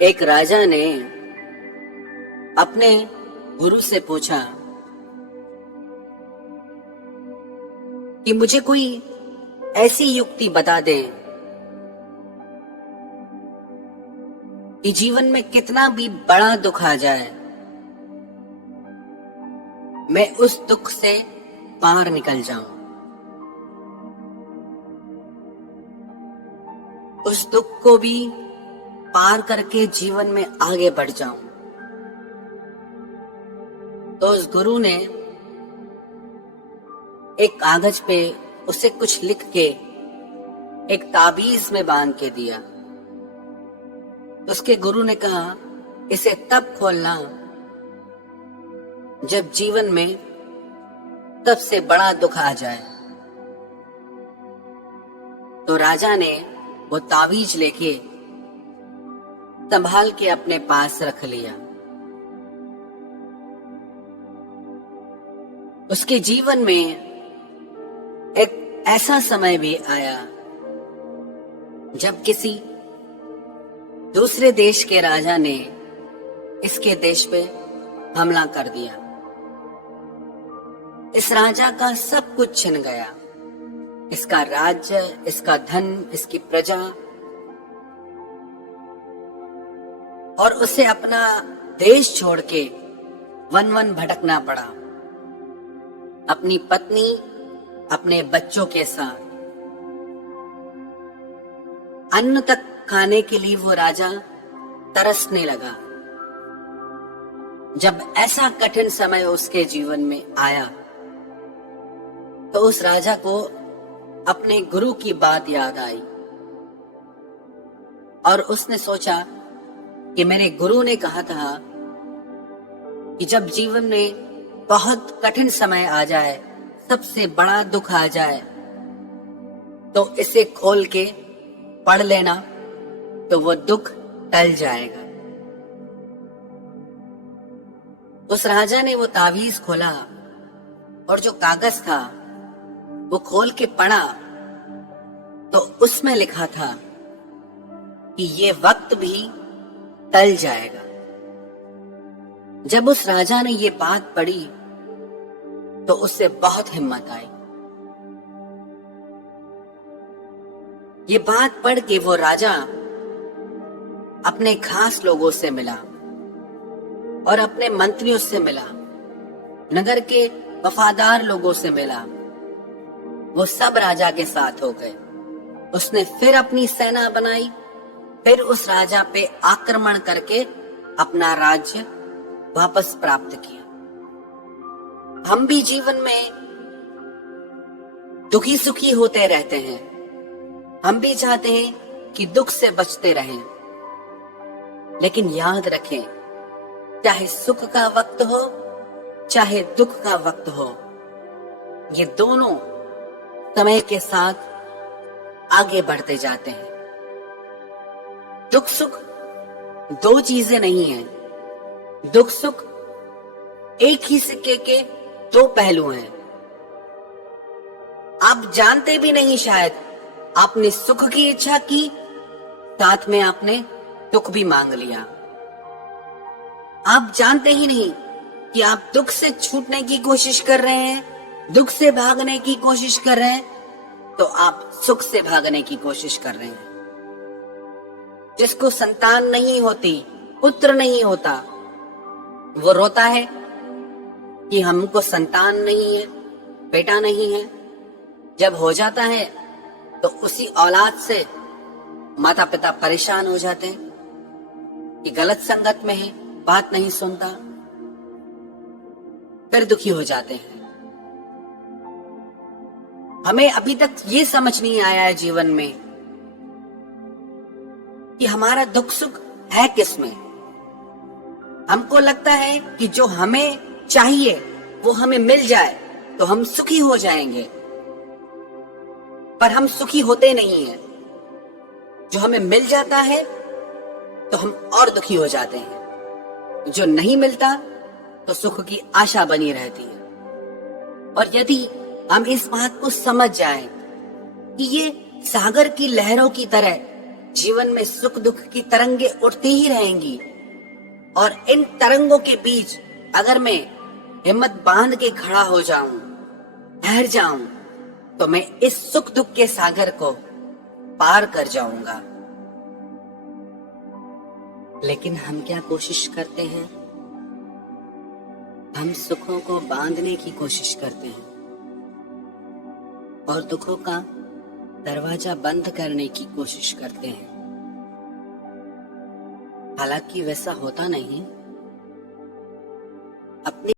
एक राजा ने अपने गुरु से पूछा कि मुझे कोई ऐसी युक्ति बता दे कि जीवन में कितना भी बड़ा दुख आ जाए, मैं उस दुख से पार निकल जाऊं, उस दुख को भी पार करके जीवन में आगे बढ़ जाऊं। तो उस गुरु ने एक कागज पे उसे कुछ लिख के एक ताबीज में बांध के दिया। उसके गुरु ने कहा, इसे तब खोलना जब जीवन में सबसे बड़ा दुख आ जाए। तो राजा ने वो ताबीज लेके संभाल के अपने पास रख लिया। उसके जीवन में एक ऐसा समय भी आया जब किसी दूसरे देश के राजा ने इसके देश पे हमला कर दिया। इस राजा का सब कुछ छिन गया, इसका राज्य, इसका धन, इसकी प्रजा, और उसे अपना देश छोड़ के वन वन भटकना पड़ा, अपनी पत्नी, अपने बच्चों के साथ। अन्न तक खाने के लिए वो राजा तरसने लगा। जब ऐसा कठिन समय उसके जीवन में आया तो उस राजा को अपने गुरु की बात याद आई और उसने सोचा कि मेरे गुरु ने कहा था कि जब जीवन में बहुत कठिन समय आ जाए, सबसे बड़ा दुख आ जाए, तो इसे खोल के पढ़ लेना तो वो दुख टल जाएगा। उस राजा ने वो तावीज खोला और जो कागज था वो खोल के पढ़ा तो उसमें लिखा था कि ये वक्त भी टल जाएगा। जब उस राजा ने ये बात पढ़ी तो उससे बहुत हिम्मत आई। ये बात पढ़ के वो राजा अपने खास लोगों से मिला और अपने मंत्रियों से मिला, नगर के वफादार लोगों से मिला। वो सब राजा के साथ हो गए। उसने फिर अपनी सेना बनाई, फिर उस राजा पे आक्रमण करके अपना राज्य वापस प्राप्त किया। हम भी जीवन में दुखी सुखी होते रहते हैं। हम भी चाहते हैं कि दुख से बचते रहें, लेकिन याद रखें, चाहे सुख का वक्त हो चाहे दुख का वक्त हो, ये दोनों समय के साथ आगे बढ़ते जाते हैं। दुख सुख दो चीजें नहीं हैं। दुख सुख एक ही सिक्के के दो पहलू हैं। आप जानते भी नहीं, शायद आपने सुख की इच्छा की, साथ में आपने दुख भी मांग लिया। आप जानते ही नहीं कि आप दुख से छूटने की कोशिश कर रहे हैं, दुख से भागने की कोशिश कर रहे हैं, तो आप सुख से भागने की कोशिश कर रहे हैं। जिसको संतान नहीं होती, पुत्र नहीं होता, वो रोता है कि हमको संतान नहीं है, बेटा नहीं है। जब हो जाता है तो उसी औलाद से माता पिता परेशान हो जाते हैं कि गलत संगत में है, बात नहीं सुनता, फिर दुखी हो जाते हैं। हमें अभी तक ये समझ नहीं आया है जीवन में कि हमारा दुख सुख है किसमें। हमको लगता है कि जो हमें चाहिए वो हमें मिल जाए तो हम सुखी हो जाएंगे, पर हम सुखी होते नहीं हैं। जो हमें मिल जाता है तो हम और दुखी हो जाते हैं, जो नहीं मिलता तो सुख की आशा बनी रहती है। और यदि हम इस बात को समझ जाएं कि ये सागर की लहरों की तरह जीवन में सुख दुख की तरंगे उठती ही रहेंगी, और इन तरंगों के बीच अगर मैं हिम्मत बांध के खड़ा हो जाऊं, ठहर जाऊं, तो मैं इस सुख दुख के सागर को पार कर जाऊंगा। लेकिन हम क्या कोशिश करते हैं? हम सुखों को बांधने की कोशिश करते हैं और दुखों का दरवाजा बंद करने की कोशिश करते हैं। हालांकि वैसा होता नहीं। अपने